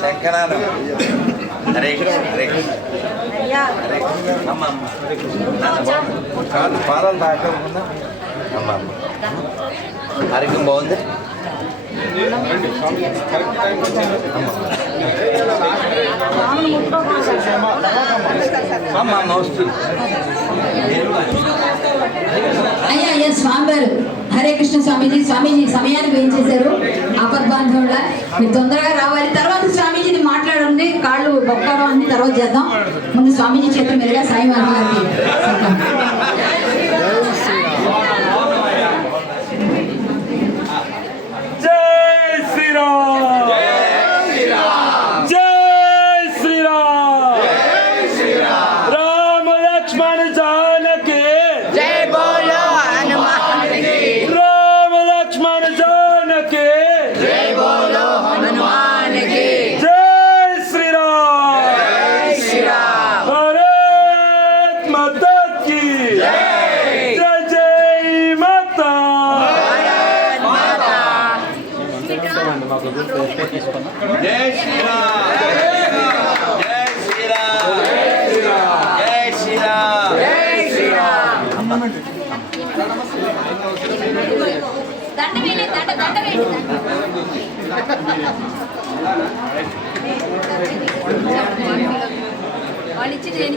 శంకరాలు హరే హరే అమ్మ అమ్మ. కాదు పాదాలు తాకుండా అమ్మ అమ్మ. ఆరోగ్యం బాగుంది? అమ్మ అమ్మ వస్తుంది. అయ్యా అయ్యా స్వామివారు. హరే కృష్ణ స్వామీజీ స్వామీజీ సమయానికి ఏం చేశారు? ఆపద్బాంధవుల మీరు తొందరగా రావాలి. తర్వాత స్వామీజీని మాట్లాడండి. కాళ్ళు బొక్కడం అన్ని తర్వాత చేద్దాం. ముందు స్వామీజీ చేత మెరుగా సాయి వారి గారికి సత్యం. జై శ్రీరామ్ జై శ్రీరామ్ రామ లక్ష్మణ జానకి జై బోలో హనుమానికి రామ లక్ష్మణ జానకి జై బోలో హనుమానికి జై శ్రీరామ్ జై శ్రీరామ్ భారత్ మాతా की జై జై మాతా మాతా జై శ్రీరామ్ జై శ్రీరామ్ జై శ్రీరామ్ జై శ్రీరామ్ దండ వేయలేదు దండ దండ వేయలేదు వాళ్ళు ఇచ్చింది నేను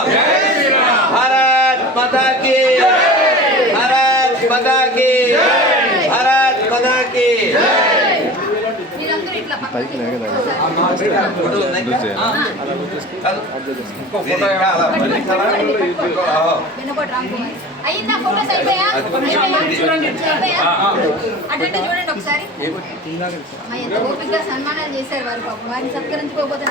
ఎంత ఓపికగా సన్మానాలు చేశారు వారు పాపం వారిని సత్కరించుకోకపోతే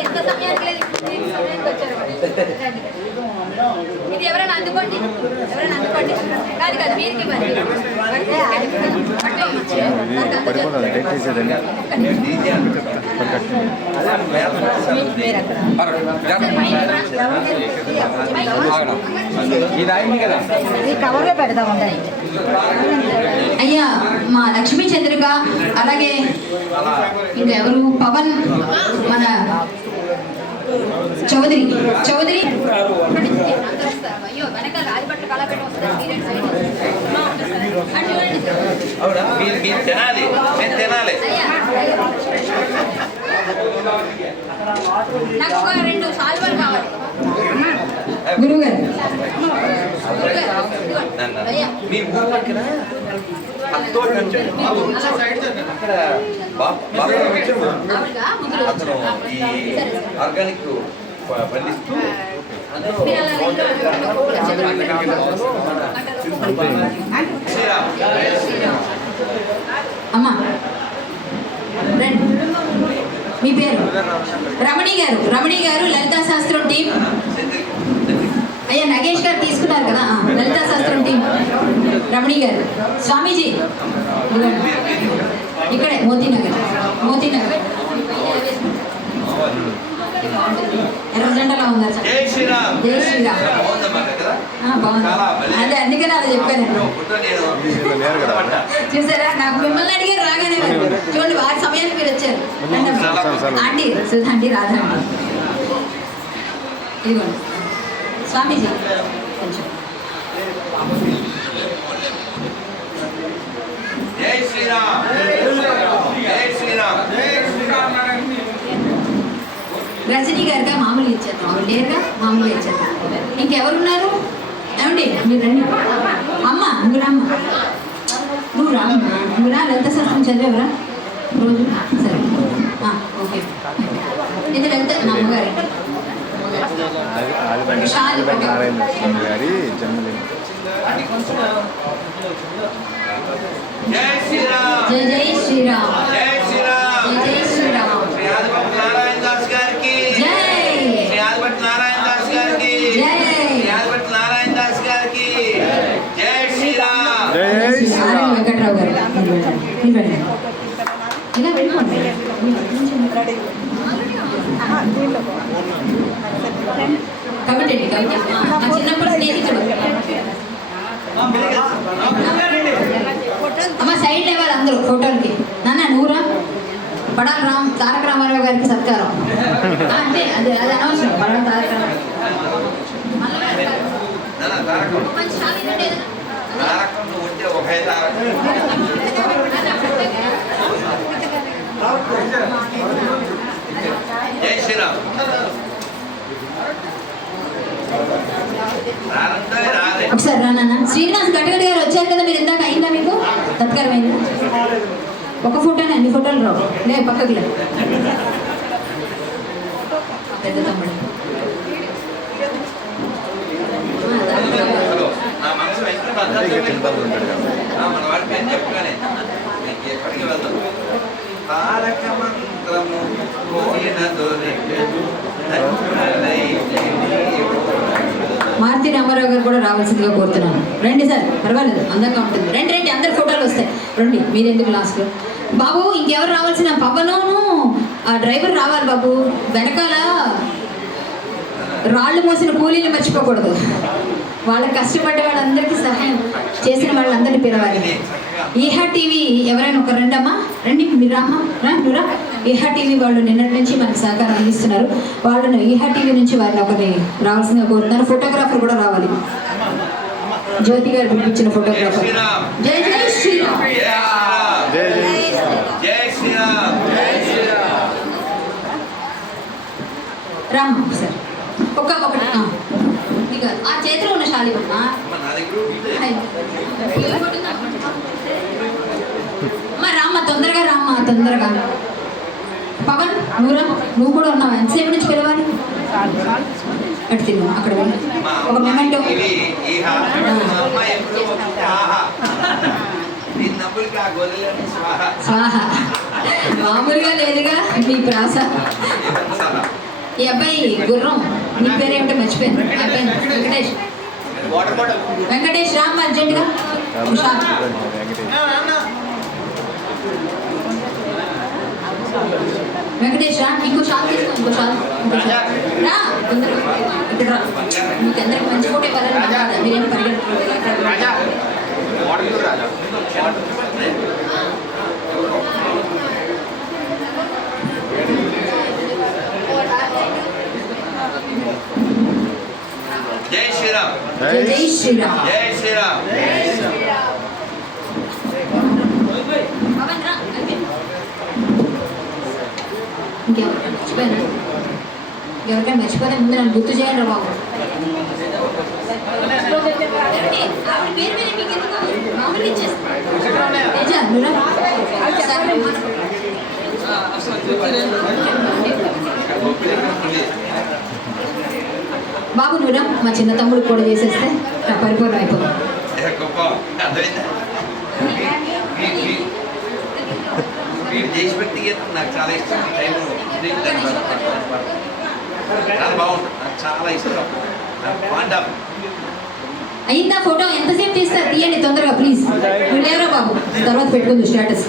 ఎంత సమయానికి లేదు వచ్చారు. ఇది ఎవరైనా అందుకోండి. ఎవరైనా అందుకోండి. కాదు కాదు వీరికి మరి డీజే అంటున్నా. అయ్యా మా లక్ష్మీ చంద్రిక అలాగే ఇంకెవరు పవన్ మన చౌదరి చౌదరి. తినాలి. నేను తినాలి. నాకు ఒక రెండు సాల్వాలు కావాలి. గురువు గారు మీ ఊరు పక్కన అక్కడ అతను ఈ ఆర్గానిక్ పండిస్తూ అమ్మా మీ పేరు? రమణి గారు. రమణి గారు లలితా శాస్త్రం టీం. అయ్యా నగేష్ గారు తీసుకున్నారు కదా. లలితా శాస్త్రం టీం. రమణి గారు. స్వామీజీ. ఇక్కడే మోతీనగర్. మోతీనగర్. ఎర్ర జెండాలో ఉన్నారు సార్. జై శ్రీరామ్. జై శ్రీరామ్. బాగుందన్నమాట కదా? ఆ, బాగుంది. అదే అందుకని అలా చెప్పాను. చూసారా? నాకు మిమ్మల్ని అడిగారు రాగానే. చూడండి వారి సమయానికి మీరు వచ్చారు. ఆంటీ రాధా ఇదిగోండి. స్వామీజీ. కొంచెం. జై శ్రీరామ్ జై శ్రీరామ్ రజనీ గారిగా మామూలు ఇచ్చేద్దాం. ఆవిడ లేరుగా? మామూలుగా ఇచ్చేద్దాం. ఇంకెవరున్నారు? ఏమండి? మీరు రండి. అమ్మ నువ్వు రామ్మ నువ్వు రా నువ్వు రా లలిత శాస్త్రం చదివేవరా? రోజు? సరే. ఓకే. ఇది లలిత మా అమ్మగారు షాల్ పెట్టు. నారాయణ స్వామి గారి జన్మదినం జై శ్రీరామ్ జై జై శ్రీరామ్ జై శ్రీరామ్ జై జై శ్రీరామ్ శ్రీ ఆదిపట్ల నారాయణ దాస్ గారికి జై శ్రీ ఆదిపట్ల నారాయణ దాస్ గారికి జై. శ్రీ ఆదిపట్ల నారాయణ దాస్ గారికి జై శ్రీరామ్ జై ఆర్ఎన్ వెంకట్రావు గారు మీరు వెళ్ళండి. మీరు వెళ్ళండి. ఇలా వెళ్ళిపోండి కమిటీ అండి మా చిన్నప్పుడు స్నేహితుడు. అమ్మ సైడ్ లేవాలి అందరూ ఫోటోలకి. నాన్న నూరా? పడాల రామ్ తారక రామారావు గారికి సత్కారం. అంటే అది అది అనవసరం. పడాల తారక రామారావు జై శ్రీరామ్. ఒకసారి రానా శ్రీనివాస్ గట్టగడి గారు వచ్చారు కదా మీరు ఇందాక అయిందా మీకు? సత్కారం ఒక ఫోటోనే అన్ని ఫోటోలు రావు. లే పక్కకి లే పెద్ద తమ్ముడు. తారక మంత్రము మారుతి రామారావు గారు కూడా రావాల్సిందిగా కోరుతున్నాను. రండి సార్ పర్వాలేదు అందంగా ఉంటుంది. రండి రండి అందరు ఫోటోలు వస్తాయి. రండి మీరెందుకు లాస్ట్లో బాబు ఇంకెవరు రావాల్సిన? పవనును ఆ డ్రైవర్ రావాలి బాబు. వెనకాల రాళ్ళు మోసిన కూలీలు మర్చిపోకూడదు. వాళ్ళకి కష్టపడ్డ వాళ్ళందరికీ సహాయం చేసిన వాళ్ళందరినీ పిలవాలి. ఈహా టీవీ ఎవరైనా ఒక రండమ్మా? రండి మీరు రామ్మా? రా నువ్వు రా. ఈహా టీవీ వాళ్ళు నిన్నటి నుంచి మనకి సహకారం అందిస్తున్నారు. వాళ్ళను ఈహా టీవీ నుంచి వారిని ఒకరిని రావాల్సిందిగా కోరుతున్నారు ఫోటోగ్రాఫర్ కూడా రావాలి. జ్యోతి గారు పిలిపించిన ఫోటోగ్రాఫర్. జై జై శ్రీరామ్. రామ్మా సార్. ఒక్క ఒకటి ఆ. చేతిలో ఉన్న ఉంటే అమ్మ రామ్మ తొందరగా రామ్మ తొందరగా. పవన్ నువ్వురా నువ్వు కూడా ఉన్నావు? ఎంతసేపు నుంచి పిలవాలి? అటు అక్కడ ఒక మెమెంటో. స్వాహ. మామూలుగా లేదుగా మీ ప్రాస? ఈ అబ్బాయి గుర్రం నీ పేరేమిటో మర్చిపోయాను. అబ్బాయి వెంకటేష్. Water bottle. వెంకటేష్ రామ్ అర్జెంటుగా. వెంకటేష్ రా ఇంకో షాప్ తీసుకో ఇంకో షాప్ రా తొందరగా ఇక్కడ రా. మీకు అందరికి మంచి ఫోటో ఇవ్వాలని. మీరేం. జై శ్రీరామ్. జై జై శ్రీరామ్. జై శ్రీరామ్ పవన్ రా ఓకే. ఇంకెవరికైనా మర్చిపోయాను. ఎవరికైనా మర్చిపోతే ముందు నన్ను గుర్తు చేయండి బాబు. ఆవిడ పేరు మీద మీకు ఎందుకు మామూలు బాబు నువ్వు మా చిన్న తమ్ముడు కూడా చేసేస్తే నా పరిపూర్ణం అయిపోతుంది. చేసి పెట్టి గీతం నాకు చాలా ఇష్టం. ఈ టైంలో చాలా బాగుంటుంది నాకు చాలా ఇష్టం. బాగుంటాం అయిందా ఫోటో? ఎంతసేపు తీస్తారు? తీయండి తొందరగా ప్లీజ్ నువ్వు లేవరా బాబు? తర్వాత పెట్టుకుందు స్టేటస్.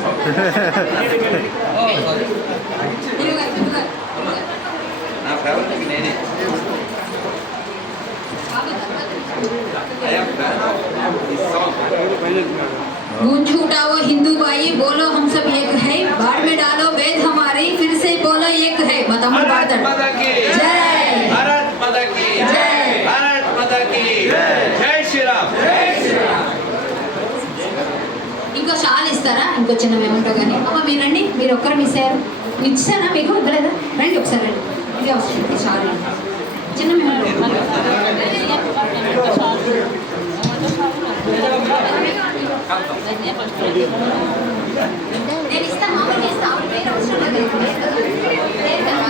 ఇంకో చిన్న మేమంటో కానీ. అమ్మ మీరండి మీరు ఒక్కరు మిస్ అయ్యారు. ఇచ్చానా మీకు? ఇవ్వలేదా? రండి ఒకసారి రండి. ఇది అవసరం షాల్ చిన్న మేమంటో నేను ఇస్తాను మామూలు ఇస్తాను ఆవిడ అవసరం లేదు లేదు కదా? లేదు కదా?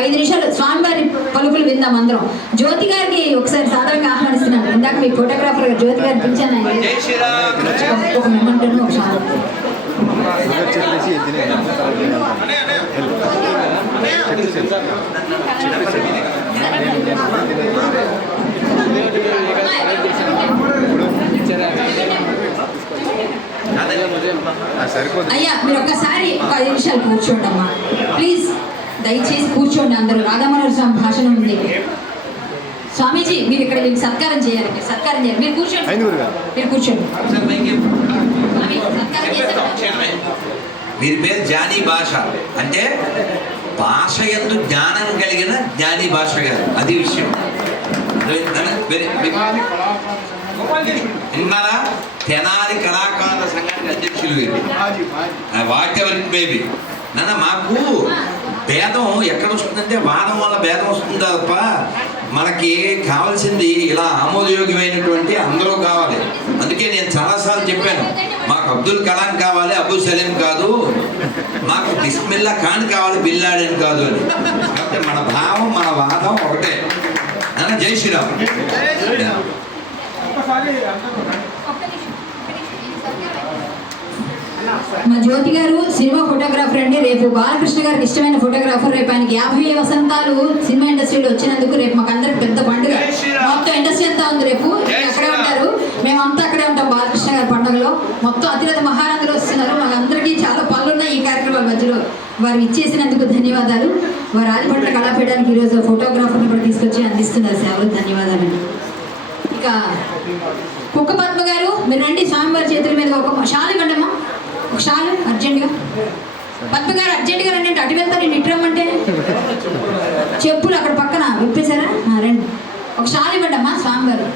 ఐదు నిమిషాలు స్వామివారి పలుకులు విందాం అందరం. జ్యోతి గారికి ఒకసారి సాధారణంగా ఆహ్వానిస్తున్నాను. ఇందాక మీ ఫోటోగ్రాఫర్ గారు జ్యోతి గారిని పిలిచాను ఒక- మెమెంటోను ఒక అయ్యా మీరు ఒక్కసారి ఒక ఐదు నిమిషాలు కూర్చోండి అమ్మా ప్లీజ్ దయచేసి కూర్చోండి అందరూ. రాధామనోహర్ స్వామి భాషణ ఉంది. స్వామీజీ మీరు ఇక్కడ మీకు సత్కారం చేయాలి మీరు సత్కారం చేయాలి. మీరు కూర్చోండి. మీరు కూర్చోండి. వీరి పేరు జానీ భాష. అంటే భాష ఎందు జ్ఞానం కలిగిన జ్ఞాని భాష గారు అది విషయం. విన్నారా? తెనాలి కళాకారుల సంఘానికి అధ్యక్షులు వీరు. వాట్ ఎవర్ మేబీ నాన్న మాకు భేదం ఎక్కడ వస్తుందంటే వాదం వల్ల భేదం వస్తుంది తప్ప మనకి కావాల్సింది ఇలా ఆమోదయోగ్యమైనటువంటి అందరూ కావాలి. అందుకే నేను చాలాసార్లు చెప్పాను మాకు అబ్దుల్ కలాం కావాలి అబు సలీం కాదు మాకు బిస్మిల్లా ఖాన్ కావాలి బిల్లాడని కాదు అని. కాబట్టి మన భావం మన వాదం ఒకటే. జై శ్రీరామ్ ఒక్క నిమిషం ఒక్క నిమిషం ఇది సత్కారం మా జ్యోతి గారు సినిమా ఫోటోగ్రాఫర్ అండి. రేపు బాలకృష్ణ గారికి ఇష్టమైన ఫోటోగ్రాఫర్ రేపు ఆయనకి యాభై వసంతాలు సినిమా ఇండస్ట్రీలో వచ్చినందుకు రేపు మాకు అందరికి పెద్ద పండుగ. మొత్తం ఇండస్ట్రీ అంతా ఉంది రేపు. అక్కడే ఉంటారు. మేమంతా అక్కడే ఉంటాం బాలకృష్ణ గారి పండుగలో. మొత్తం అతిరథ మహారాజులు వస్తున్నారు. మాకందరికీ చాలా పనులు ఉన్నాయి ఈ కార్యక్రమాల మధ్యలో. వారు ఇచ్చేసినందుకు ధన్యవాదాలు. వారు ఆదిపట్ల కళాపీఠానికి ఈరోజు ఫోటోగ్రాఫర్ని కూడా తీసుకొచ్చి అందిస్తున్నారు సేవలు. ధన్యవాదాలండి ఇక కుక్క పద్మ గారు మీరు రండి. స్వామివారి చేతుల మీద ఒక షాల్ ఇవ్వండి ఒకసారి అర్జెంట్గా పద్మ గారు అర్జెంటుగా రండి అంటే అటు వెళ్తారు నేను ఇటు రమ్మంటే. చెప్పులు అక్కడ పక్కన విప్పేశారా? రండి. ఒక ఇవ్వండి అమ్మా స్వామి గారు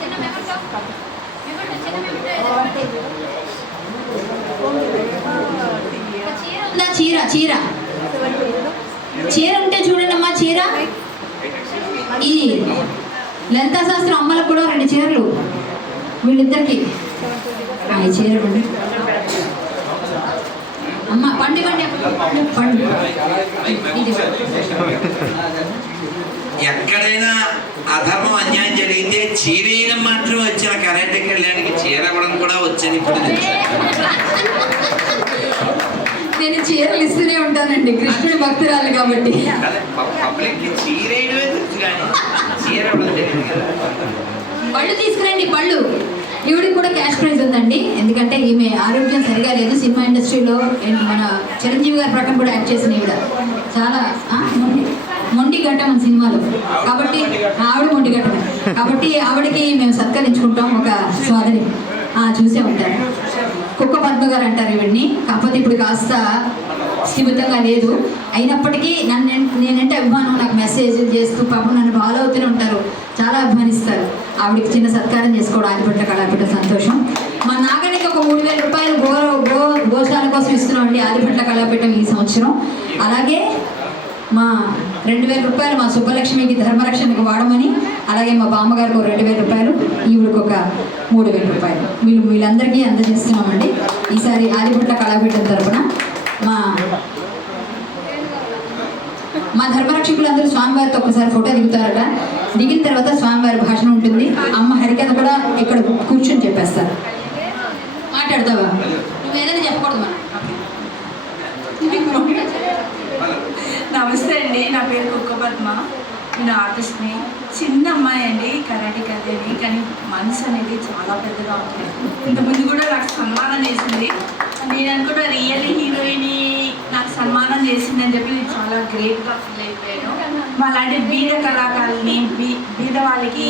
చిన్న మెమోటో మెమోటో చిన్న మెమోటో ఏదో ఒకటి. ఒక చీర ఉందా చీర చీర చీర ఉంటే చూడండి అమ్మా చీర ఈ లలితా శాస్త్రం అమ్మలకు కూడా రెండు చీరలు వీళ్ళిద్దరికి ఆ, ఈ చీర ఇవ్వండి అమ్మ పండి పండి పండి పండి ఇది ఎక్కడైనా అధర్మం అన్యాయం జరిగితే చీరేయడం మాత్రం వచ్చిన కరెంట్ కళ్యాణ్కి చీరవడం కూడా వచ్చని ఇప్పుడు తెలిసింది. నేను చీరలు ఇస్తూనే ఉంటానండి కృష్ణుడి భక్తురాలు పబ్లిక్ చీరేయడమే తెలుసు కానీ తెలియదు కదా. పళ్ళు తీసుకురండి పళ్ళు ఈవిడికి కూడా క్యాష్ ప్రైజ్ ఉందండి. ఎందుకంటే ఈమె ఆరోగ్యం సరిగా లేదు. సినిమా ఇండస్ట్రీలో మన చిరంజీవి గారి ప్రకటన కూడా యాక్ట్ చేసిన ఈవిడ. చాలా మొండి మొండి గట్ట మన సినిమాలో. కాబట్టి ఆవిడ మొండి గట్ట కాబట్టి ఆవిడకి మేము సత్కరించుకుంటాం ఒక సోదరి చూసే ఉంటారు. కుక్క పద్మ గారు అంటారు ఈవిడ్ని. కాకపోతే ఇప్పుడు కాస్త స్థిమితంగా లేదు. అయినప్పటికీ నన్ను నేనంటే అభిమానం నాకు మెసేజ్ చేస్తూ పాపం నన్ను ఫాలో అవుతూనే ఉంటారు. చాలా అభిమానిస్తారు. ఆవిడకి చిన్న సత్కారం చేసుకోవడం ఆదిపట్ల కళాపీఠ సంతోషం. మా నాగనికి ఒక మూడు వేల రూపాయలు గో గో గోశాల కోసం ఇస్తున్నామండి ఆదిపట్ల కళాపీఠం ఈ సంవత్సరం. అలాగే మా రెండు వేల రూపాయలు మా సుబ్బలక్ష్మికి ధర్మరక్షణకు వాడమని అలాగే మా బామ్మగారికి ఒక రెండు వేల రూపాయలు ఈవిడికి ఒక మూడు వేల రూపాయలు. వీళ్ళు వీళ్ళందరికీ అందజేస్తున్నామండి. ఈసారి ఆదిపట్ల కళాపీఠం తరపున మా మా ధర్మరక్షకులందరూ స్వామివారితో ఒకసారి ఫోటో దిగుతారట. దిగిన తర్వాత స్వామివారి భాషణ ఉంటుంది. అమ్మ హరికథ కూడా ఇక్కడ కూర్చొని చెప్పేస్తారు. మాట్లాడతావా? నువ్వేదైనా చెప్పకూడదు మనం నమస్తే అండి. నా పేరు కుక్క పద్మ నేను ఆర్టిస్ట్ని. చిన్న అమ్మాయి అండి కరాటే కదేది కానీ మనసు అనేది చాలా పెద్దగా ఉంటుంది ఇంతకుముందు కూడా నాకు సన్మానం చేసింది. నేను అనుకుంటా రియల్ హీరోయిన్ నాకు సన్మానం చేసిందని చెప్పి నేను చాలా గ్రేట్గా ఫీల్ అయిపోయాను. అలాంటి బీద కళాకారుల్ని బీ బీద వాళ్ళకి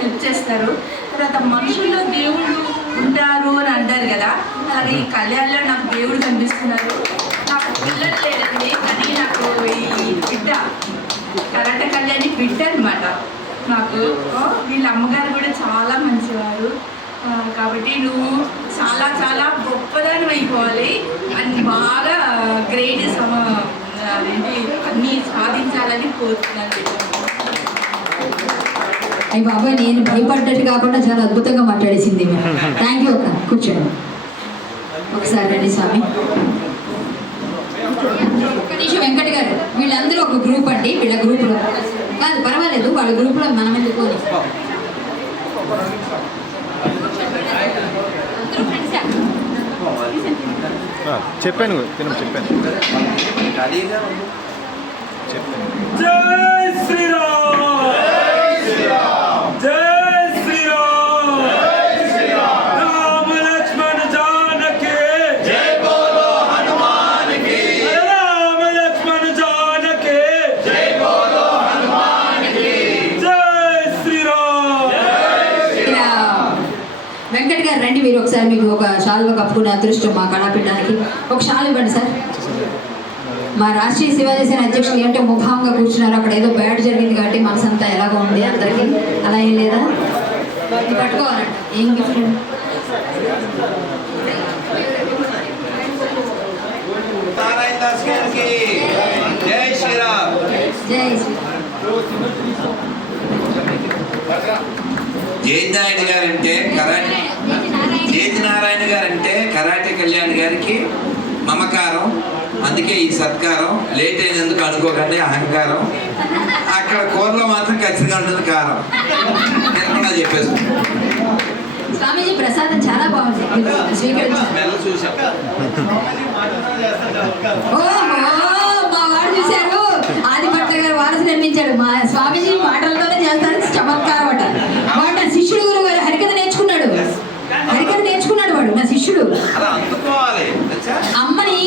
హెల్ప్ చేస్తారు. తర్వాత మనుషుల్లో దేవుళ్ళు ఉంటారు అని అంటారు కదా అలాగే ఈ కళ్యాణ్లో నాకు దేవుడు కనిపిస్తున్నారు. నాకు పిల్లలు లేదండి కానీ నాకు ఈ బిడ్డ కరాట కళ్యాణి బిడ్డ అనమాట నాకు వీళ్ళ అమ్మగారు కూడా చాలా మంచివారు. కాబట్టి నువ్వు చాలా చాలా గొప్పదాని అయిపోవాలి. అని బాగా గ్రేట్ సమ అన్నీ సాధించాలని కోరుతున్నాను. అయ్యి బాబాయ్ నేను భయపడ్డట్టు కాకుండా చాలా అద్భుతంగా మాట్లాడేసింది థ్యాంక్ యూ అక్క. కూర్చోండి. ఒకసారి రండి స్వామి. నిమిషం వెంకట్ గారు వీళ్ళందరూ ఒక గ్రూప్ అండి వీళ్ళ గ్రూపులో. కాదు పర్వాలేదు వాళ్ళ గ్రూపులో మనం ఆ, చెప్పాను తినం చెప్పాను. చెప్పాను. జై శ్రీరామ్! కప్పుకునే అదృష్టం మా కళాపీఠానికి. ఒక షాల్ ఇవ్వండి సార్. మా రాష్ట్రీయ శివాజీ సేన అధ్యక్షులు ఏంటో ముఖాంగా కూర్చున్నారు. అక్కడ ఏదో బ్యాడ్ జరిగింది కాబట్టి మనసంతా ఎలాగో ఉంది అందరికి. అలా ఏం లేదా? పట్టుకోవాలంట ఏం గిఫ్ట్? జై శ్రీరామ్. గారంటే కరాటే. జేతి నారాయణ గారంటే కరాటే కళ్యాణ్ గారికి మమకారం అందుకే ఈ సత్కారం. లేట్ అయినందుకు అనుకోకండి అహంకారం. అక్కడ కూరలో మాత్రం ఖచ్చితంగా ఉంటుంది కారం. తినకుండా చెప్పేసి స్వామీజీ ప్రసాదం చాలా బాగుంది. స్వీకరించారు చూశారు. ఆదిపట్ల గారు వారసు నిర్మించాడు మా స్వామీజీ మాటలతోనే చేస్తారు చమత్కారం అట వాడు నా శిష్యుడు గురువు గారు హరికథ నేర్చుకున్నాడు హరికథ నేర్చుకున్నాడు వాడు నా శిష్యుడు అలా అందుకోవాలి తెలుసా? అమ్మని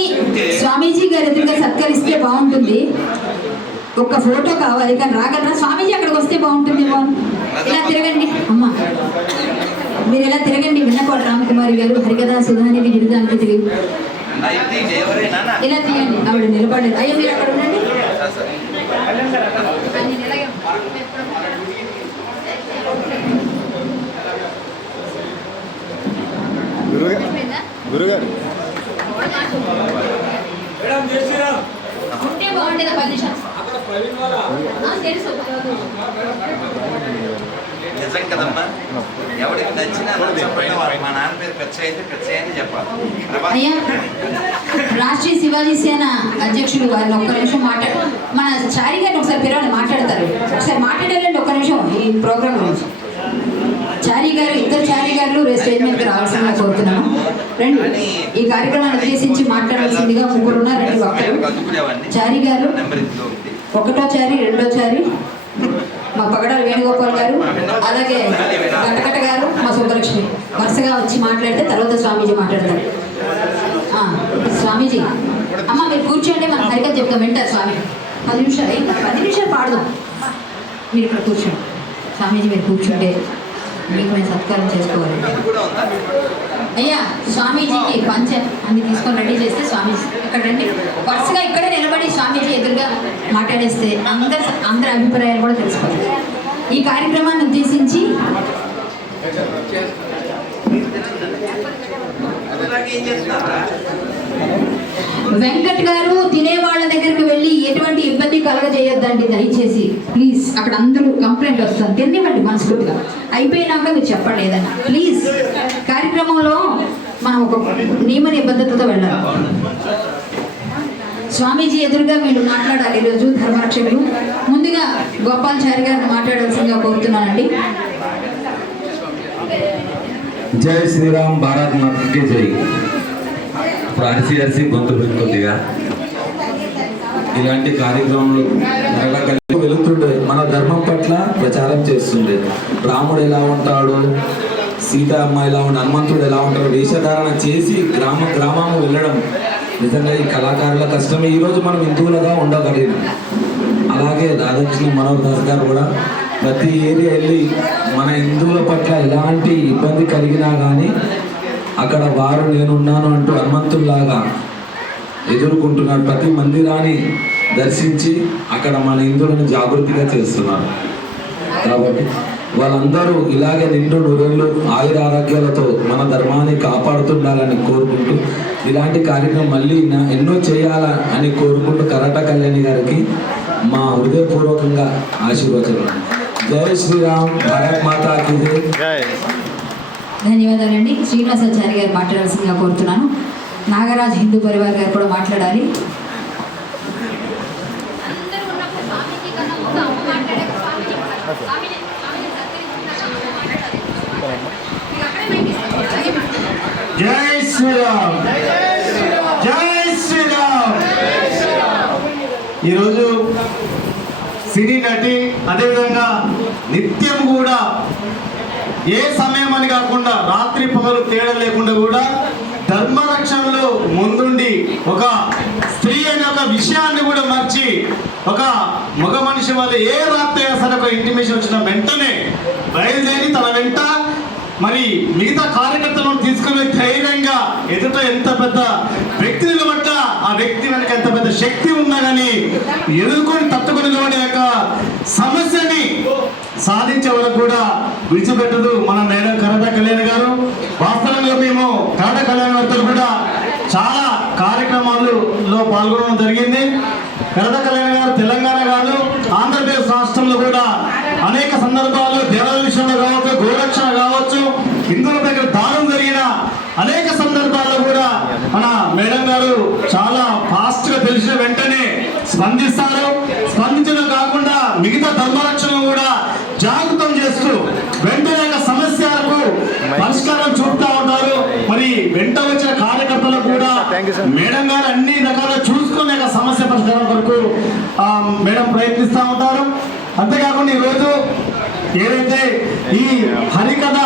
స్వామీజీ గారి ఎదురుగా సత్కరిస్తే బాగుంటుంది. ఒక్క ఫోటో కావాలి కానీ రాగలరా? స్వామీజీ అక్కడికి వస్తే బాగుంటుంది ఇలా తిరగండి. అమ్మ మీరు ఇలా తిరగండి. విన్నకోట రామకుమారి గారు హరికథ సుధానిధి గిరిజానికి నా- ఇలా తీయండి. ఆవిడ నిలబడలేదు. అయ్యో మీరు అక్కడ ఉండండి. నేను ఇలాగే గురుగారు. గురుగారు. మేడం శ్రీరామ్ ఉంటే బాగుండేది పది నిమిషాలు. ఆ, తెలుసు నిజం కదమ్మా? ఎవరికి నచ్చినా మా నాన్న పేరు పెచ్చ అయితే పెచ్చ అని చెప్పాలి. రాష్ట్రీయ శివాజీ సేన అధ్యక్షులు వారిని ఒక్క నిమిషం మాట్లాడు. మన చారి గారిని ఒకసారి పిలవండి మాట్లాడతారు. ఒకసారి మాట్లాడాలండి ఒక్క నిమిషం ఈ ప్రోగ్రామ్ గురించి. చారి గారు ఇద్దరు చారి గారు స్టేజ్ మీదకి రావాల్సిందిగా కోరుతున్నాను రండి. ఈ కార్యక్రమాన్ని ఉద్దేశించి మాట్లాడాల్సిందిగా ముగ్గురు వక్తలు అందుకునేవాడిని చారి గారు ఒకటో. చారి రెండో చారి. మా పగడాల వేణుగోపాల్ గారు అలాగే గట్టకట్ట గారు మా సుబ్బలక్ష్మి వరుసగా వచ్చి మాట్లాడితే తర్వాత స్వామీజీ మాట్లాడతారు. స్వామీజీ. అమ్మ మీరు కూర్చోండి మనం హరికథ చెప్తాం. వింటారు స్వామి. పది నిమిషాలు పది నిమిషాలు పాడదాం. మీరు ఇక్కడ కూర్చోండి. స్వామీజీ మీరు కూర్చుంటే మీకు మేము సత్కారం చేసుకోవాలి. అయ్యా స్వామీజీకి పంచ అన్ని తీసుకొని రెడీ చేస్తే స్వామీజీ. ఇక్కడ రండి. వరుసగా ఇక్కడే నిలబడి స్వామీజీ ఎదురుగా మాట్లాడేస్తే అందరి అందరి అభిప్రాయాలు కూడా తెలుసుకోవాలి. ఈ కార్యక్రమాన్ని ఉద్దేశించి ఏం వెంకట్ గారు తినే వాళ్ళ దగ్గరికి వెళ్ళి ఎటువంటి ఇబ్బంది కలగజేయొద్దండి దయచేసి. ప్లీజ్ అక్కడ అందరూ కంప్లైంట్ వస్తుంది. తినివ్వండి మనస్ఫూర్తిగా. అయిపోయినాక మీరు చెప్పండి ఏదన్నా ప్లీజ్ కార్యక్రమంలో మనం ఒక నియమ నిబద్ధతతో వెళ్ళాలి. స్వామీజీ ఎదురుగా మీరు మాట్లాడాలి ఈరోజు ధర్మరక్షకులు. ముందుగా గోపాల్చారి గారిని మాట్లాడాల్సిందిగా కోరుతున్నానండి. జై శ్రీరామ్ భారత్ మాతకి జై. ఇప్పుడు అరిసి అరిసి గొంతు పెరుగుతుందిగా. ఇలాంటి కార్యక్రమాలు మరలా కలిసి వెళుతుండే మన ధర్మం పట్ల ప్రచారం చేస్తుండే. రాముడు ఎలా ఉంటాడు? సీతమ్మ ఎలా ఉంటాడు హనుమంతుడు ఎలా ఉంటాడు? వేషధారణ చేసి గ్రామ గ్రామము వెళ్ళడం. నిజంగా ఈ కళాకారుల కష్టమే. ఈరోజు మనం హిందువులుగా ఉండగలిగినాం అలాగే రాధాకృష్ణ మనోహర్ దాస్ గారు కూడా ప్రతి ఏరియా వెళ్ళి మన హిందువుల పట్ల ఎలాంటి ఇబ్బంది కలిగినా కానీ అక్కడ వారు నేనున్నాను అంటూ హనుమంతుల్లాగా ఎదుర్కొంటున్నాడు. ప్రతి మందిరాన్ని దర్శించి అక్కడ మన హిందువులను జాగృతిగా చేస్తున్నారు. కాబట్టి వాళ్ళందరూ ఇలాగే నిండు నూరేళ్ళు ఆయుర ఆరోగ్యాలతో మన ధర్మాన్ని కాపాడుతుండాలని కోరుకుంటూ ఇలాంటి కార్యక్రమం మళ్ళీ ఎన్నో చేయాలా అని కోరుకుంటూ కరాట కళ్యాణి గారికి మా హృదయపూర్వకంగా ఆశీర్వచనం జై శ్రీరామ్ భారత్ మాతా కీ ధన్యవాదాలండి. శ్రీనివాసాచారి గారు మాట్లాడాల్సిందిగా కోరుతున్నాను. నాగరాజ్ హిందూ పరివార్ గారు కూడా మాట్లాడాలి. జై శ్రీరామ్. జై శ్రీరామ్. ఈరోజు సినీ నటి అదేవిధంగా నిత్యం కూడా ఏ సమయం అని కాకుండా తేడా లేకుండా కూడా ధర్మరక్షణలో ముందుండి ఒక స్త్రీ అనే ఒక విషయాన్ని కూడా మర్చి ఒక మగ మనిషి వల్ల ఏ రాత్రి సరే ఒక ఇంటిమేషన్ వచ్చిన వెంటనే బయలుదేరి తన వెంట మరి మిగతా కార్యకర్తలను తీసుకుని ధైర్యంగా ఎదుట ఎంత పెద్ద వ్యక్తి నిలబడ్డ ఆ వ్యక్తి వెనక ఎంత పెద్ద శక్తి ఉన్నా కానీ ఎదుర్కొని తట్టుకుని నిలబడే యొక్క సమస్యని సాధించే వరకు కూడా విడిచిపెట్టదు మన నేర కరట కళ్యాణ్ గారు. కరట కళ్యాణ్ గారితో కూడా చాలా కార్యక్రమాలలో పాల్గొనడం జరిగింది. పెద్ద కళ్యాణ్ గారు తెలంగాణ గారు ఆంధ్రప్రదేశ్ రాష్ట్రంలో కూడా అనేక సందర్భాల్లో దేవాల విషయంలో కావచ్చు గోరక్షణ కావచ్చు హిందువుల దగ్గర దానం జరిగిన అనేక సందర్భాల్లో కూడా మన మేడం గారు చాలా ఫాస్ట్గా తెలిసిన వెంటనే స్పందిస్తారు. స్పందించ కాకుండా మిగతా ధర్మరక్షణ కూడా జాగృతం చేస్తూ వెంటనే యొక్క సమస్యలకు పరిష్కారం చూపుతా ఉంటారు మరి వెంట వచ్చిన కార్యకర్తలకు కూడా. మేడం గారు అన్ని రకాల చూసుకునే సమస్య పరిష్కారం వరకు మేడం ప్రయత్నిస్తూ ఉంటారు. అంతేకాకుండా ఈరోజు ఏదైతే ఈ హరికథ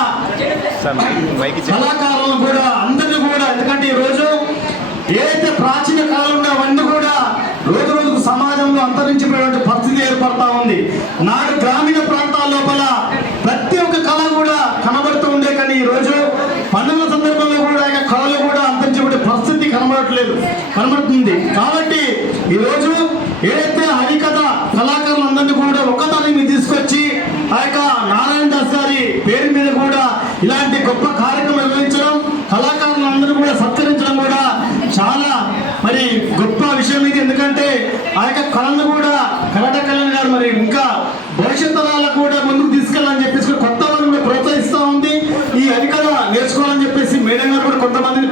కళాకారులను కూడా అందరినీ కూడా ఎందుకంటే ఈ రోజు ఏదైతే ప్రాచీన కాలంలో అవన్నీ కూడా రోజు రోజుకు సమాజంలో అంతరించిపోయేటువంటి పరిస్థితి ఏర్పడతా ఉంది. నాడు గ్రామీణ ప్రాంతాల లోపల ప్రతి ఒక్క కళ కూడా కనబడుతూ ఉండే కానీ ఈ రోజు పండుగల సందర్భంలో కూడా ఆ యొక్క కళలు కూడా అంతరించిపోయే పరిస్థితి కనబడట్లేదు కనబడుతుంది. కాబట్టి ఈ రోజు ఏదైతే హరికథ కళాకారులందరినీ కూడా ఒక్కదాని మీరు తీసుకొచ్చి ఆ యొక్క నారాయణ దాస్ గారి పేరు మీద కూడా ఇలాంటి గొప్ప కార్యక్రమం నిర్వహించడం కళాకారులందరూ కూడా సత్కరించడం కూడా చాలా మరి గొప్ప విషయం ఇది. ఎందుకంటే ఆ యొక్క కళను కూడా కరట కళ్యాణ్ గారు మరి ఇంకా భవిష్యత్తు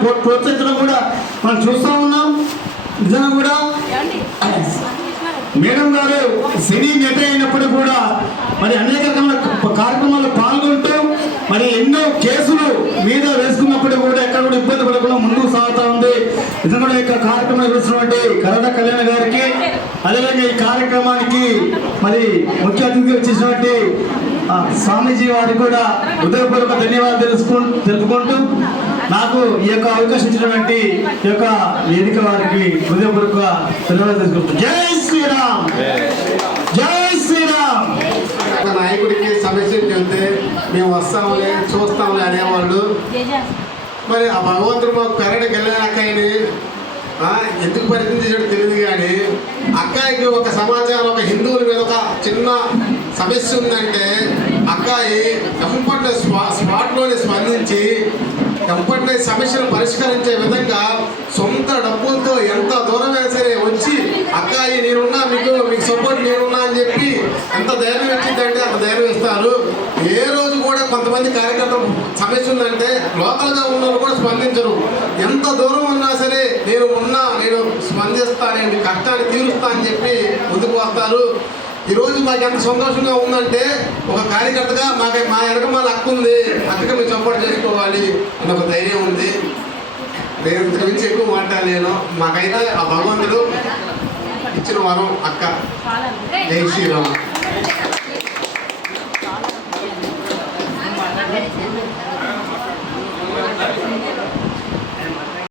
ప్రో- ప్రోత్సహించడం కూడా మనం చూస్తూ ఉన్నాం. నిజంగా కూడా మేడం గారు సినీ నట అయినప్పుడు కూడా మరి అనేక రకమైన కార్యక్రమాల్లో పాల్గొంటూ మరి ఎన్నో కేసులు మీద వేసుకున్నప్పుడు కూడా ఎక్కడ కూడా ఇబ్బంది పడకుండా ముందుకు సాగుతా ఉంది. నిజంగా యొక్క కార్యక్రమం నిర్వహిస్తున్నటువంటి కరట కళ్యాణ్ గారికి అదేవిధంగా ఈ కార్యక్రమానికి మరి ముఖ్య అతిథిగా వచ్చేసినటువంటి స్వామీజీ వారికి కూడా హృదయపూర్వక ధన్యవాదాలు తెలుసుకు తెలుపుకుంటూ నాకు ఈ యొక్క అవకాశం ఇచ్చినటువంటి ఈ యొక్క వేదిక వారికి హృదయపూర్వక ధన్యవాదాలు తెలుసుకుంటున్నాను జై శ్రీరామ్! జై శ్రీరామ్! నాయకుడికి సమస్య చెబితే మేము వస్తాములే చూస్తాములే అనేవాళ్ళు. మరి ఆ భగవంతుడు మాకు కరెంట్కి వెళ్ళిన ఎందుకు పరిచయం చేసాడో తెలియదు కానీ అక్కాయికి ఒక సమాచారం ఒక హిందువుల మీద ఒక చిన్న సమస్య ఉందంటే అక్కాయి కంపట్ల స్పా స్పాట్లోనే స్పందించి కంపట్ల సమస్యను పరిష్కరించే విధంగా సొంత డబ్బులతో ఎంత దూరమైనా సరే వచ్చి అక్కాయి నేనున్నా మీకు మీకు సపోర్ట్ నేనున్నా అని చెప్పి ఎంత ధైర్యం ఇచ్చిందంటే అంత ధైర్యం ఇస్తారు. ఏ రోజు కూడా కొంతమంది కార్యకర్తలు సమస్య ఉందంటే లోకల్గా ఉన్న వాళ్ళు కూడా స్పందించరు. ఎంత దూరం ఉన్నా సరే నేను ఉన్నా నేను స్పందిస్తా నేను కష్టాన్ని తీరుస్తా అని చెప్పి ముందుకు వస్తారు. ఈరోజు మాకు ఎంత సంతోషంగా ఉందంటే ఒక కార్యకర్తగా మాకు మా వెనక మా హక్కు ఉంది. అక్కడికి మేము సపోర్ట్ చేసుకోవాలి అన్న ఒక ధైర్యం ఉంది. నేను ఇంతకు మించి ఎక్కువ మాట్లాడలేను. మాకైనా ఆ భగవంతుడు ఇచ్చిన వరం అక్క. జై శ్రీరామ్.